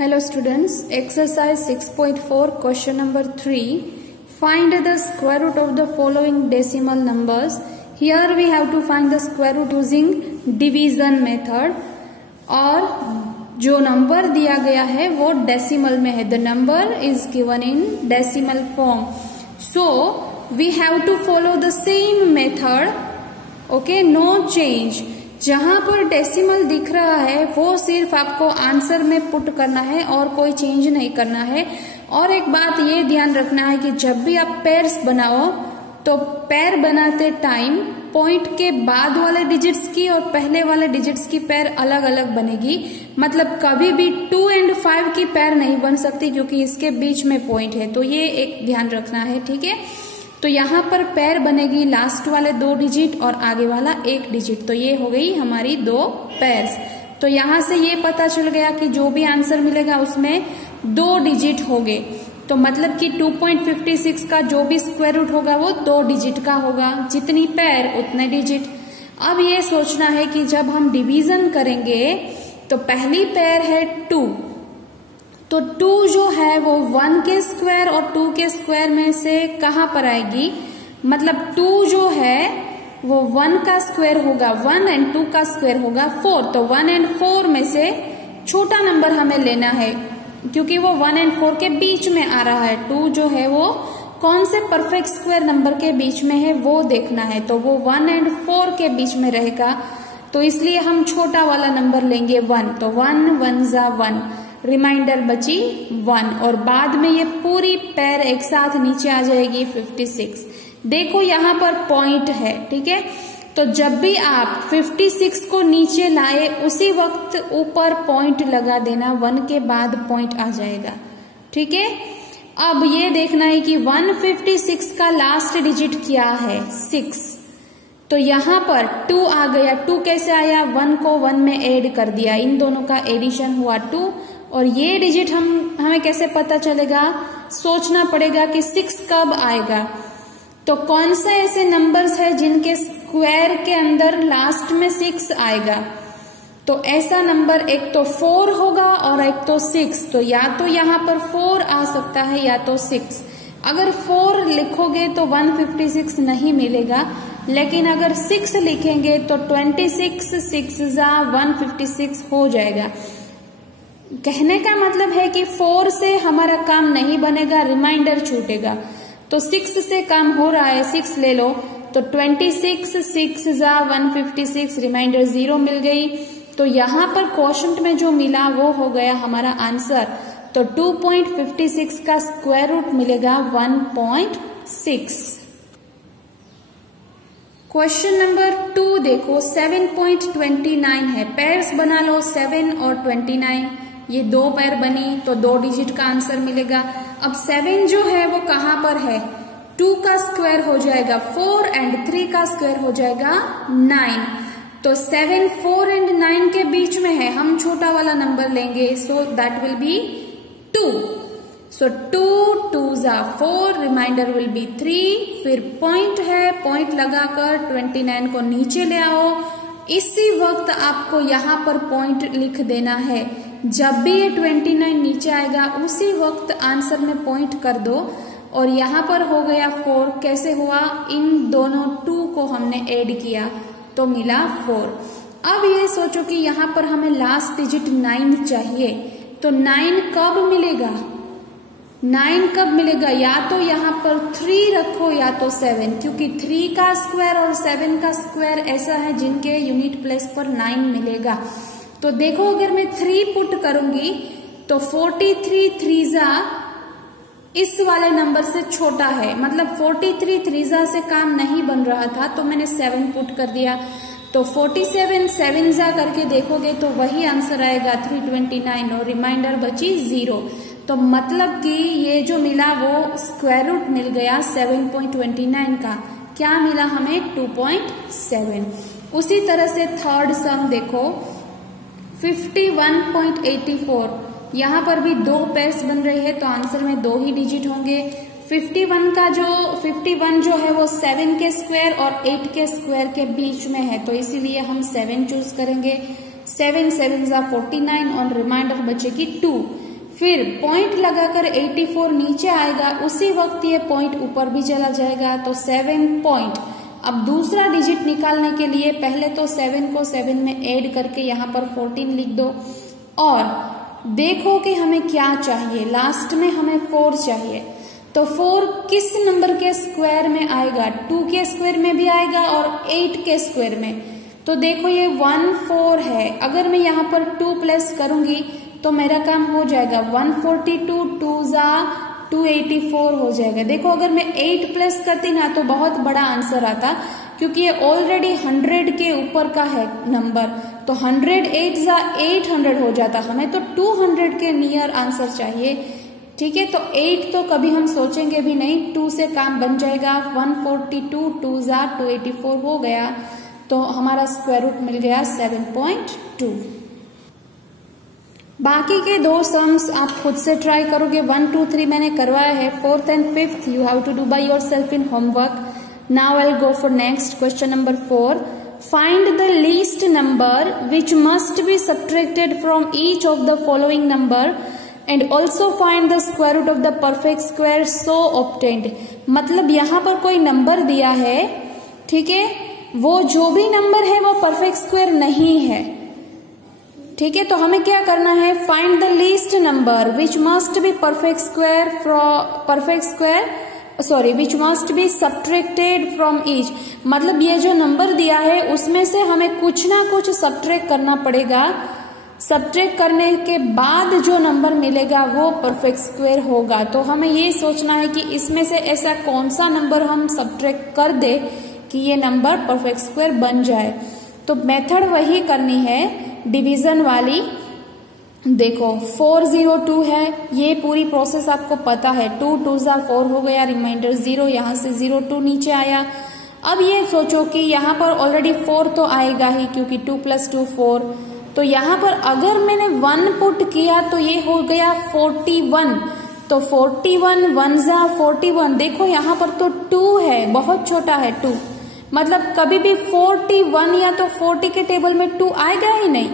Hello students, exercise 6.4 question number 3. Find the square root of the following decimal numbers. Here we have to find the square root using division method. और जो number दिया गया है वो decimal में है. The number is given in decimal form. So we have to follow the same method. Okay, no change. जहां पर डेसिमल दिख रहा है वो सिर्फ आपको आंसर में पुट करना है और कोई चेंज नहीं करना है. और एक बात ये ध्यान रखना है कि जब भी आप पेयर्स बनाओ तो पेयर बनाते टाइम पॉइंट के बाद वाले डिजिट्स की और पहले वाले डिजिट्स की पेयर अलग अलग बनेगी. मतलब कभी भी 2 और 5 की पेयर नहीं बन सकती क्योंकि इसके बीच में पॉइंट है. तो ये एक ध्यान रखना है, ठीक है. तो यहाँ पर पेयर बनेगी लास्ट वाले 2 डिजिट और आगे वाला 1 डिजिट. तो ये हो गई हमारी 2 पेयर्स. तो यहाँ से ये पता चल गया कि जो भी आंसर मिलेगा उसमें 2 डिजिट होंगे. तो मतलब कि 2.56 का जो भी स्क्वायर रूट होगा वो 2 डिजिट का होगा. जितनी पेयर उतने डिजिट. अब ये सोचना है कि जब हम डिवीजन करेंगे तो पहली पेयर है 2. तो 2 जो है वो 1 के स्क्वायर और 2 के स्क्वायर में से कहाँ पर आएगी. मतलब 2 जो है वो 1 का स्क्वायर होगा 1 और 2 का स्क्वायर होगा 4. तो 1 और 4 में से छोटा नंबर हमें लेना है क्योंकि वो 1 और 4 के बीच में आ रहा है. 2 जो है वो कौन से परफेक्ट स्क्वायर नंबर के बीच में है वो देखना है. तो वो 1 और 4 के बीच में रहेगा. तो इसलिए हम छोटा वाला नंबर लेंगे 1. तो 1 1 जा 1, रिमाइंडर बची 1 और बाद में ये पूरी पेयर एक साथ नीचे आ जाएगी 56. देखो यहाँ पर पॉइंट है, ठीक है. तो जब भी आप 56 को नीचे लाए उसी वक्त ऊपर पॉइंट लगा देना. 1 के बाद पॉइंट आ जाएगा, ठीक है. अब ये देखना है कि 156 का लास्ट डिजिट क्या है 6. तो यहाँ पर 2 आ गया. 2 कैसे आया, 1 को 1 में ऐड कर दिया. इन दोनों का एडिशन हुआ 2. और ये डिजिट हमें कैसे पता चलेगा, सोचना पड़ेगा कि 6 कब आएगा. तो कौन से ऐसे नंबर्स है जिनके स्क्वायर के अंदर लास्ट में 6 आएगा. तो ऐसा नंबर एक तो 4 होगा और एक तो 6. तो या तो यहाँ पर 4 आ सकता है या तो 6. अगर 4 लिखोगे तो 156 नहीं मिलेगा, लेकिन अगर 6 लिखेंगे तो 26 6 जा 156 हो जाएगा. कहने का मतलब है कि 4 से हमारा काम नहीं बनेगा, रिमाइंडर छूटेगा. तो 6 से काम हो रहा है, 6 ले लो. तो 26 6 जा 156, रिमाइंडर 0 मिल गई. तो यहाँ पर क्वोशंट में जो मिला वो हो गया हमारा आंसर. तो 2.56 का स्क्वायर रूट मिलेगा 1.6. क्वेश्चन नंबर 2 देखो, 7.29 है. पेयर्स बना लो 7 और 29. ये 2 पेयर बनी तो 2 डिजिट का आंसर मिलेगा. अब 7 जो है वो कहाँ पर है, 2 का स्क्वायर हो जाएगा 4 और 3 का स्क्वायर हो जाएगा 9. तो 7 4 और 9 के बीच में है. हम छोटा वाला नंबर लेंगे. So that will be 2. सो 2 2 जा 4, रिमाइंडर विल बी 3. फिर पॉइंट है, पॉइंट लगाकर 29 को नीचे ले आओ. इसी वक्त आपको यहाँ पर पॉइंट लिख देना है. जब भी ये 29 नीचे आएगा उसी वक्त आंसर में पॉइंट कर दो. और यहाँ पर हो गया 4. कैसे हुआ, इन दोनों 2 को हमने ऐड किया तो मिला 4. अब ये सोचो कि यहाँ पर हमें लास्ट डिजिट 9 चाहिए. तो 9 कब मिलेगा, 9 कब मिलेगा, या तो यहाँ पर 3 रखो या तो 7, क्योंकि 3 का स्क्वायर और 7 का स्क्वायर ऐसा है जिनके यूनिट प्लेस पर 9 मिलेगा. तो देखो अगर मैं 3 पुट करूंगी तो 43 3 जा इस वाले नंबर से छोटा है. मतलब 43 3 जा से काम नहीं बन रहा था तो मैंने 7 पुट कर दिया. तो 47 7 जा करके देखोगे तो वही आंसर आएगा 329 और रिमाइंडर बची 0. तो मतलब कि ये जो मिला वो स्क्वायर रूट मिल गया 7.29 का. क्या मिला हमें, 2.7. उसी तरह से थर्ड सम देखो, 51.84. यहाँ पर भी 2 पेयर्स बन रही है तो आंसर में 2 ही डिजिट होंगे. 51 जो है वो 7 के स्क्वायर और 8 के स्क्वायर के बीच में है तो इसीलिए हम 7 चूज करेंगे. 7 7 जा 49 और रिमाइंडर बचेगी 2. फिर पॉइंट लगाकर 84 नीचे आएगा, उसी वक्त ये पॉइंट ऊपर भी चला जाएगा, तो 7 पॉइंट। अब दूसरा डिजिट निकालने के लिए पहले तो 7 को 7 में ऐड करके यहाँ पर 14 लिख दो और देखो कि हमें क्या चाहिए। लास्ट में हमें 4 चाहिए, तो 4 किस नंबर के स्क्वायर में आएगा? 2 के स्क्वायर में भी आएगा और 8 के स्क्वायर में। तो देखो ये 1 4 है, अगर मैं यहाँ पर 2 प्लस करूंगी तो मेरा काम हो जाएगा। 142 2 जा 284 हो जाएगा। देखो अगर मैं 8 प्लस करती ना तो बहुत बड़ा आंसर आता, क्योंकि ये ऑलरेडी 100 के ऊपर का है नंबर, तो 108 जा 800 हो जाता। हमें तो 200 के नियर आंसर चाहिए, ठीक है। तो 8 तो कभी हम सोचेंगे भी नहीं, 2 से काम बन जाएगा। 142 2 जा 284 हो गया, तो हमारा स्क्वायर रूट मिल गया 7.2। बाकी के 2 सम्स आप खुद से ट्राई करोगे। 1 2 3 मैंने करवाया है, 4th and 5th you have to do by yourself in homework. Now I will go for next question number 4। Find the least number which must be subtracted from each of the following number and also find the square root of the perfect square so obtained. मतलब यहाँ पर कोई number दिया है, ठीक है, वो जो भी नंबर है वो परफेक्ट स्क्वायर नहीं है, ठीक है। तो हमें क्या करना है? Find the least number which must B which must be subtracted from each. मतलब ये जो नंबर दिया है उसमें से हमें कुछ ना कुछ सब्ट्रैक्ट करना पड़ेगा। सब्ट्रैक्ट करने के बाद जो नंबर मिलेगा वो परफेक्ट स्क्वायर होगा। तो हमें ये सोचना है कि इसमें से ऐसा कौन सा नंबर हम सब्ट्रैक्ट कर दे कि ये नंबर परफेक्ट स्क्वायर बन जाए। तो मेथड वही करनी है, डिवीजन वाली। देखो 402 है, ये पूरी प्रोसेस आपको पता है। 2 2 जा 4 हो गया, रिमाइंडर 0, यहाँ से 02 नीचे आया। अब ये सोचो कि यहाँ पर ऑलरेडी 4 तो आएगा ही, क्योंकि 2 + 2 4। तो यहाँ पर अगर मैंने 1 पुट किया तो ये हो गया 41। तो 41 1 जा 41। देखो यहाँ पर तो 2 है, बहुत छोटा है 2, मतलब कभी भी 41 या तो 40 के टेबल में 2 आएगा ही नहीं,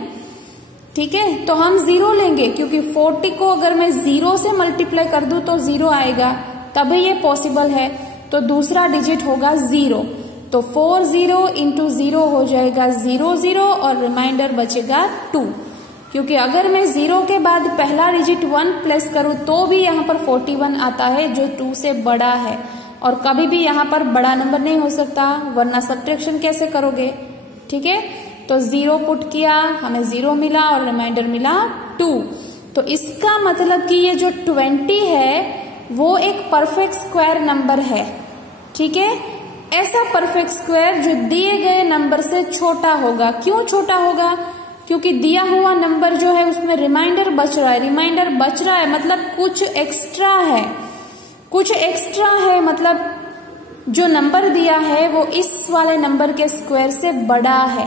ठीक है। तो हम 0 लेंगे, क्योंकि 40 को अगर मैं 0 से मल्टीप्लाई कर दूं तो 0 आएगा, तभी ये पॉसिबल है। तो दूसरा डिजिट होगा 0, तो 40 × 0 हो जाएगा 0 0 और रिमाइंडर बचेगा 2। क्योंकि अगर मैं 0 के बाद पहला डिजिट 1 प्लस करूं तो भी यहाँ पर 41 आता है, जो 2 से बड़ा है, और कभी भी यहाँ पर बड़ा नंबर नहीं हो सकता, वरना सब्ट्रैक्शन कैसे करोगे, ठीक है। तो 0 पुट किया, हमें 0 मिला और रिमाइंडर मिला 2। तो इसका मतलब कि ये जो 20 है वो एक परफेक्ट स्क्वायर नंबर है, ठीक है। ऐसा परफेक्ट स्क्वायर जो दिए गए नंबर से छोटा होगा। क्यों छोटा होगा? क्योंकि दिया हुआ नंबर जो है उसमें रिमाइंडर बच रहा है। रिमाइंडर बच रहा है मतलब कुछ एक्स्ट्रा है, कुछ एक्स्ट्रा है, मतलब जो नंबर दिया है वो इस वाले नंबर के स्क्वायर से बड़ा है।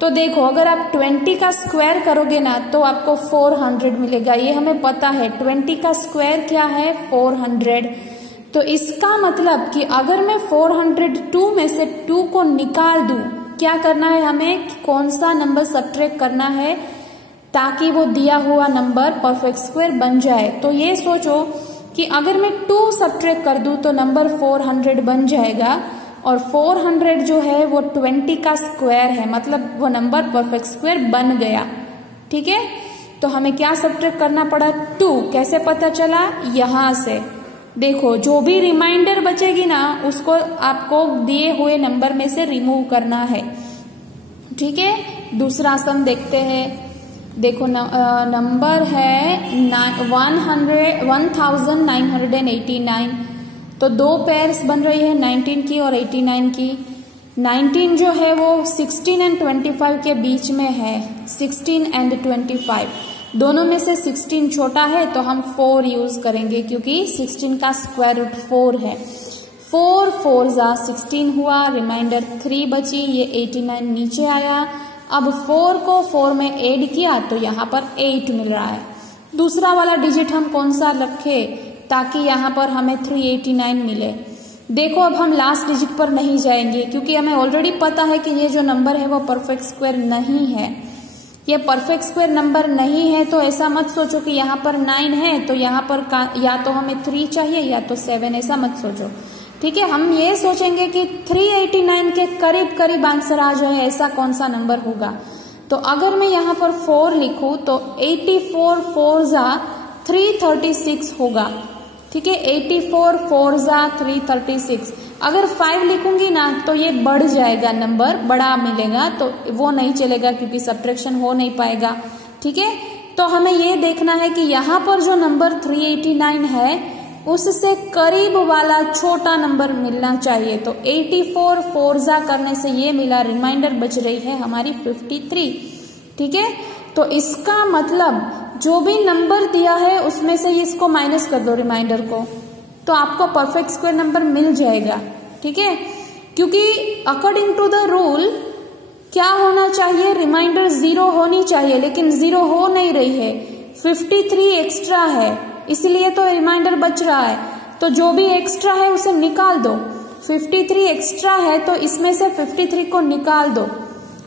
तो देखो अगर आप 20 का स्क्वायर करोगे ना तो आपको 400 मिलेगा, ये हमें पता है। 20 का स्क्वायर क्या है? 400। तो इसका मतलब कि अगर मैं 402 में से 2 को निकाल दूं, क्या करना है हमें? कौन सा नंबर सब्ट्रैक्ट करना है ताकि वो दिया हुआ नंबर परफेक्ट स्क्वायर बन जाए। तो ये सोचो कि अगर मैं 2 सब्ट्रैक्ट कर दूं तो नंबर 400 बन जाएगा, और 400 जो है वो 20 का स्क्वायर है, मतलब वो नंबर परफेक्ट स्क्वायर बन गया, ठीक है। तो हमें क्या सब्ट्रैक्ट करना पड़ा? 2। कैसे पता चला? यहाँ से देखो, जो भी रिमाइंडर बचेगी ना उसको आपको दिए हुए नंबर में से रिमूव करना है, ठीक है। दूसरा सम देखते हैं। देखो नंबर है 1989, तो 2 पेयर्स बन रही है 19 की और 89 की। 19 जो है वो 16 और 25 के बीच में है, 16 और 25 दोनों में से 16 छोटा है, तो हम 4 यूज करेंगे क्योंकि 16 का स्क्वायर रूट 4 है। 4 4 जा 16 हुआ, रिमाइंडर 3 बची, ये 89 नीचे आया। अब 4 को 4 में ऐड किया तो यहाँ पर 8 मिल रहा है। दूसरा वाला डिजिट हम कौन सा रखे ताकि यहाँ पर हमें 389 मिले। देखो अब हम लास्ट डिजिट पर नहीं जाएंगे क्योंकि हमें ऑलरेडी पता है कि ये जो नंबर है वो परफेक्ट स्क्वायर नहीं है। ये परफेक्ट स्क्वायर नंबर नहीं है तो ऐसा मत सोचो कि यहाँ पर 9 है तो यहाँ पर या तो हमें 3 चाहिए या तो 7, ऐसा मत सोचो। ठीक है, हम ये सोचेंगे कि 389 के करीब करीब आंसर आ जाए, ऐसा कौन सा नंबर होगा। तो अगर मैं यहाँ पर 4 लिखूं तो 84 4 जा 336 होगा। ठीक है, 84 4 जा 336। अगर 5 लिखूंगी ना तो ये बढ़ जाएगा, नंबर बड़ा मिलेगा, तो वो नहीं चलेगा क्योंकि सब्ट्रैक्शन हो नहीं पाएगा। ठीक है, तो हमें ये देखना है कि यहाँ पर जो नंबर 389 है उससे करीब वाला छोटा नंबर मिलना चाहिए। तो 84 4 जा करने से ये मिला, रिमाइंडर बच रही है हमारी 53। ठीक है, तो इसका मतलब जो भी नंबर दिया है उसमें से इसको माइनस कर दो रिमाइंडर को, तो आपको परफेक्ट स्क्वायर नंबर मिल जाएगा। ठीक है, क्योंकि अकॉर्डिंग टू द रूल क्या होना चाहिए, रिमाइंडर 0 होनी चाहिए, लेकिन 0 हो नहीं रही है, 53 एक्स्ट्रा है, इसलिए तो रिमाइंडर बच रहा है। तो जो भी एक्स्ट्रा है उसे निकाल दो, 53 एक्स्ट्रा है तो इसमें से 53 को निकाल दो,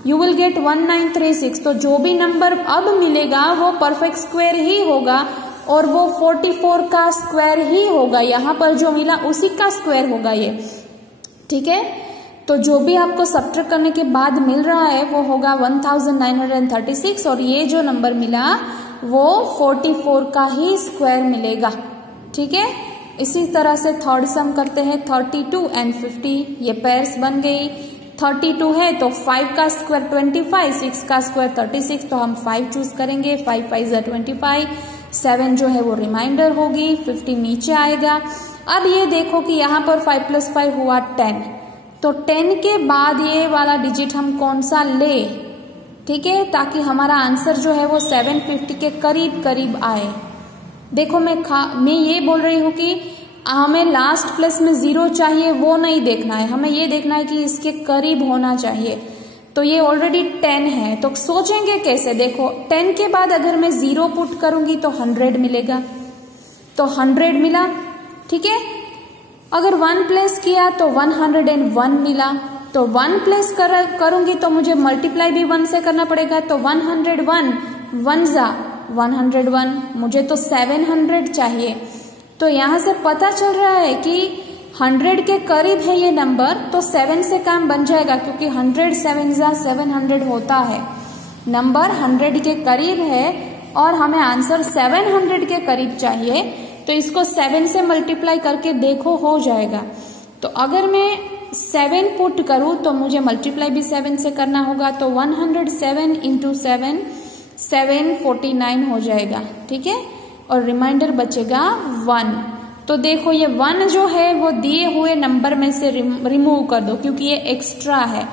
यू विल गेट 1936। तो जो भी नंबर अब मिलेगा वो परफेक्ट स्क्वायर ही होगा और वो 44 का स्क्वायर ही होगा। यहाँ पर जो मिला उसी का स्क्वायर होगा ये। ठीक है, तो जो भी आपको सब्ट्रैक्ट करने के बाद मिल रहा है वो होगा 1936 और ये जो नंबर मिला वो 44 का ही स्क्वायर मिलेगा। ठीक है, इसी तरह से थर्ड सम करते हैं, 32 एंड 50, ये पेयर्स बन गई। 32 है तो 5 का स्क्वायर 25, 6 का स्क्वायर 36, तो हम 5 चूज करेंगे, 5 5 जा 25, 7 जो है वो रिमाइंडर होगी, 50 नीचे आएगा। अब ये देखो कि यहाँ पर 5 + 5 हुआ 10, तो 10 के बाद ये वाला डिजिट हम कौन सा ले, ठीक है, ताकि हमारा आंसर जो है वो 750 के करीब करीब आए। देखो मैं ये बोल रही हूँ कि हमें लास्ट प्लेस में 0 चाहिए, वो नहीं देखना है, हमें ये देखना है कि इसके करीब होना चाहिए। तो ये ऑलरेडी 10 है, तो सोचेंगे कैसे, देखो 10 के बाद अगर मैं 0 पुट करूंगी तो 100 मिलेगा, तो 100 मिला। ठीक है, अगर 1 प्लेस किया तो 101 मिला, तो 1 प्लेस करूंगी तो मुझे मल्टीप्लाई भी 1 से करना पड़ेगा, तो 101 1 जा 101, मुझे तो 700 चाहिए। तो यहां से पता चल रहा है कि 100 के करीब है ये नंबर, तो 7 से काम बन जाएगा, क्योंकि 100 7 जा 700 होता है। नंबर 100 के करीब है और हमें आंसर 700 के करीब चाहिए, तो इसको 7 से मल्टीप्लाई करके देखो हो जाएगा। तो अगर मैं 7 पुट करूं तो मुझे मल्टीप्लाई भी 7 से करना होगा, तो 107 × 7 749 हो जाएगा। ठीक है, और रिमाइंडर बचेगा 1। तो देखो ये 1 जो है वो दिए हुए नंबर में से रिमूव कर दो, क्योंकि ये एक्स्ट्रा है,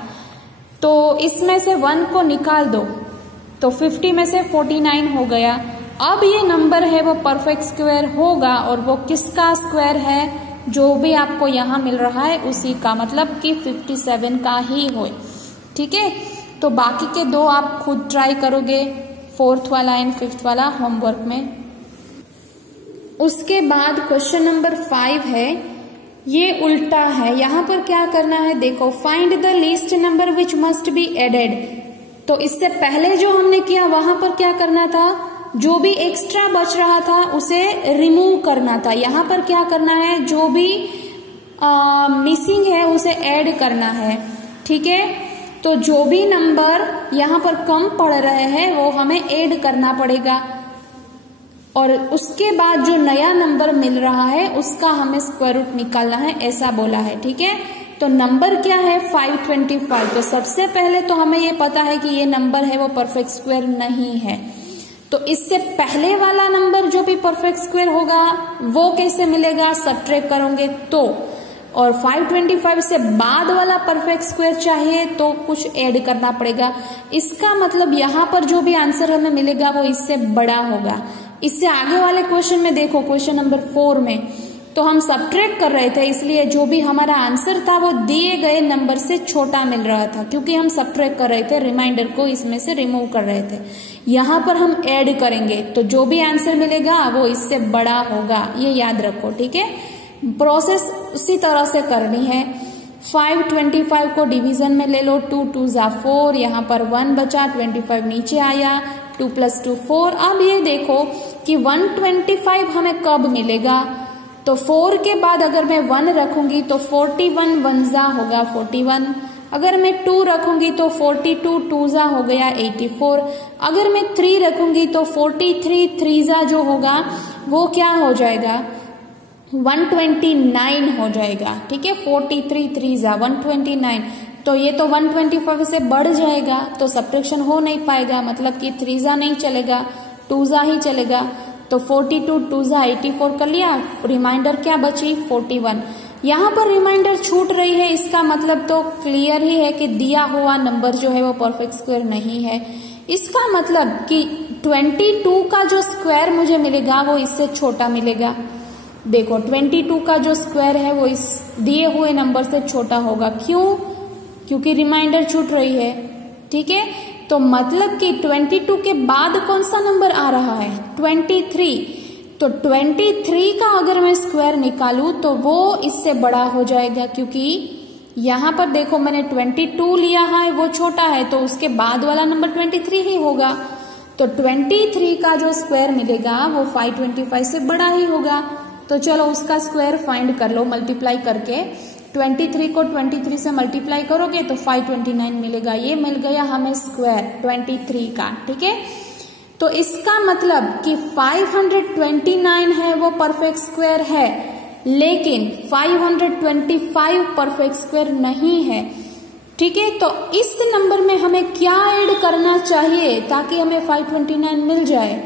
तो इसमें से 1 को निकाल दो, तो 50 में से 49 हो गया। अब ये नंबर है वो परफेक्ट स्क्वायर होगा, और वो किसका स्क्वायर है, जो भी आपको यहाँ मिल रहा है उसी का, मतलब कि 57 का ही हो। ठीक है, तो बाकी के 2 आप खुद ट्राई करोगे, 4th वाला एंड 5th वाला होमवर्क में। उसके बाद क्वेश्चन नंबर 5 है, ये उल्टा है। यहाँ पर क्या करना है, देखो find the least number which must be added. तो इससे पहले जो हमने किया वहां पर क्या करना था, जो भी एक्स्ट्रा बच रहा था उसे रिमूव करना था। यहाँ पर क्या करना है, जो भी मिसिंग है उसे ऐड करना है। ठीक है, तो जो भी नंबर यहाँ पर कम पड़ रहे हैं वो हमें ऐड करना पड़ेगा, और उसके बाद जो नया नंबर मिल रहा है उसका हमें स्क्वायर रूट निकालना है, ऐसा बोला है। ठीक है, तो नंबर क्या है 525। तो सबसे पहले तो हमें ये पता है कि ये नंबर है वो परफेक्ट स्क्वायर नहीं है, तो इससे पहले वाला नंबर जो भी परफेक्ट स्क्वायर होगा वो कैसे मिलेगा, सब्ट्रैक्ट करोगे तो, और 525 से बाद वाला परफेक्ट स्क्वायर चाहिए तो कुछ ऐड करना पड़ेगा। इसका मतलब यहाँ पर जो भी आंसर हमें मिलेगा वो इससे बड़ा होगा। इससे आगे वाले क्वेश्चन में देखो, क्वेश्चन नंबर 4 में तो हम सब्ट्रैक्ट कर रहे थे, इसलिए जो भी हमारा आंसर था वो दिए गए नंबर से छोटा मिल रहा था, क्योंकि हम सब्ट्रैक्ट कर रहे थे, रिमाइंडर को इसमें से रिमूव कर रहे थे। यहाँ पर हम ऐड करेंगे तो जो भी आंसर मिलेगा वो इससे बड़ा होगा, ये याद रखो। ठीक है, प्रोसेस उसी तरह से करनी है। 525 को डिवीजन में ले लो, 2 2 जा 4, यहाँ पर 1 बचा, 25 नीचे आया, 2 + 2 4। अब ये देखो कि 125 हमें कब मिलेगा, तो 4 के बाद अगर मैं 1 रखूंगी तो 41 1 जा होगा 41, अगर मैं 2 रखूंगी तो 42 2 जा हो गया 84, अगर मैं 3 रखूंगी तो 43 3 जा जो होगा वो क्या हो जाएगा 129 हो जाएगा। ठीक है, 43 3 जा 129, तो ये तो 125 से बढ़ जाएगा, तो सब्ट्रैक्शन हो नहीं पाएगा, मतलब कि 3 जा नहीं चलेगा, 2 जा ही चलेगा। तो 42 2 जा 84 कर लिया, रिमाइंडर क्या बची 41। यहाँ पर रिमाइंडर छूट रही है, इसका मतलब तो क्लियर ही है कि दिया हुआ नंबर जो है वो परफेक्ट स्क्वायर नहीं है। इसका मतलब कि 22 का जो स्क्वायर मुझे मिलेगा वो इससे छोटा मिलेगा। देखो 22 का जो स्क्वायर है वो इस दिए हुए नंबर से छोटा होगा। क्यों? क्योंकि रिमाइंडर छूट रही है। ठीक है, तो मतलब कि 22 के बाद कौन सा नंबर आ रहा है 23, तो 23 का अगर मैं स्क्वायर निकालूं तो वो इससे बड़ा हो जाएगा, क्योंकि यहाँ पर देखो मैंने 22 लिया है वो छोटा है, तो उसके बाद वाला नंबर 23 ही होगा। तो 23 का जो स्क्वायर मिलेगा वो 525 से बड़ा ही होगा। तो चलो उसका स्क्वायर फाइंड कर लो मल्टीप्लाई करके। 23 को 23 से मल्टीप्लाई करोगे तो 529 मिलेगा। ये मिल गया हमें स्क्वायर 23 का। ठीक है, तो इसका मतलब कि 529 है वो परफेक्ट स्क्वायर है, लेकिन 525 परफेक्ट स्क्वायर नहीं है। ठीक है, तो इस नंबर में हमें क्या ऐड करना चाहिए ताकि हमें 529 मिल जाए,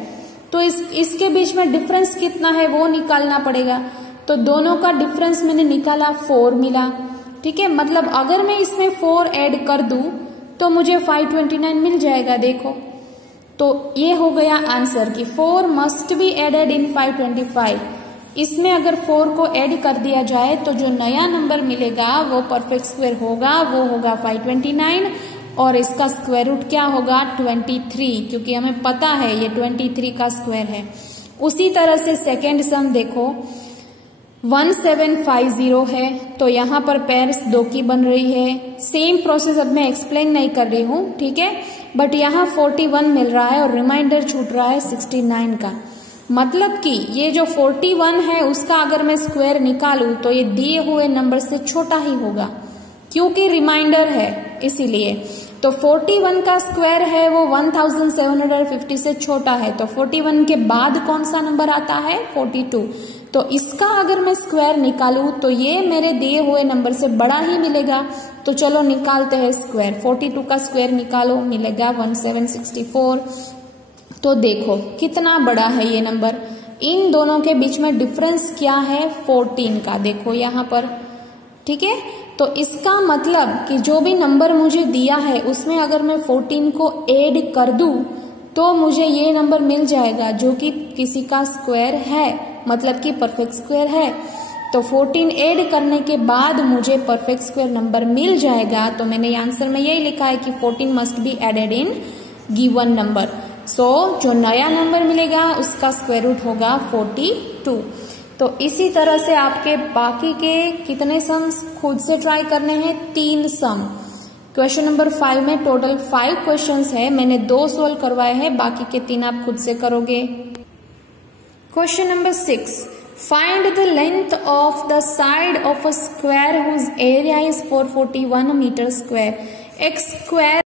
तो इसके बीच में डिफरेंस कितना है वो निकालना पड़ेगा। तो दोनों का डिफरेंस मैंने निकाला 4 मिला। ठीक है, मतलब अगर मैं इसमें 4 ऐड कर दूं तो मुझे 529 मिल जाएगा। देखो, तो ये हो गया आंसर कि 4 मस्ट बी एडेड इन 525। इसमें अगर 4 को ऐड कर दिया जाए तो जो नया नंबर मिलेगा वो परफेक्ट स्क्वायर होगा, वो होगा 529, और इसका स्क्वायर रूट क्या होगा 23, क्योंकि हमें पता है ये 23 का स्क्वायर है। उसी तरह से सेकेंड सम देखो 1750 है, तो यहाँ पर पेयर्स 2 की बन रही है। सेम प्रोसेस अब मैं एक्सप्लेन नहीं कर रही हूँ, ठीक है, बट यहाँ 41 मिल रहा है और रिमाइंडर छूट रहा है 69 का। मतलब कि ये जो 41 है उसका अगर मैं स्क्वायर निकालूं तो ये दिए हुए नंबर से छोटा ही होगा, क्योंकि रिमाइंडर है इसीलिए। तो 41 का स्क्वायर है वो 1750 से छोटा है, तो 41 के बाद कौन सा नंबर आता है 42। तो इसका अगर मैं स्क्वायर निकालूं तो ये मेरे दिए हुए नंबर से बड़ा ही मिलेगा। तो चलो निकालते हैं स्क्वायर। 42 का स्क्वायर निकालो, मिलेगा 1764। तो देखो कितना बड़ा है ये नंबर। इन दोनों के बीच में डिफरेंस क्या है 14 का, देखो यहाँ पर। ठीक है, तो इसका मतलब कि जो भी नंबर मुझे दिया है उसमें अगर मैं 14 को ऐड कर दूं तो मुझे ये नंबर मिल जाएगा जो कि किसी का स्क्वायर है, मतलब कि परफेक्ट स्क्वायर है। तो 14 ऐड करने के बाद मुझे परफेक्ट स्क्वायर नंबर मिल जाएगा। तो मैंने आंसर में यही लिखा है कि 14 must be added in given number. So जो नया नंबर मिलेगा उसका स्क्वायर रूट होगा 42। तो इसी तरह से आपके बाकी के कितने सम्स खुद से ट्राई करने हैं, 3 सम। क्वेश्चन नंबर 5 में टोटल 5 क्वेश्चंस है, मैंने 2 सोल्व करवाए हैं, बाकी के 3 आप खुद से करोगे। Question number 6, find the length of the side of a square whose area is 441 metre square. एक स्क्वायर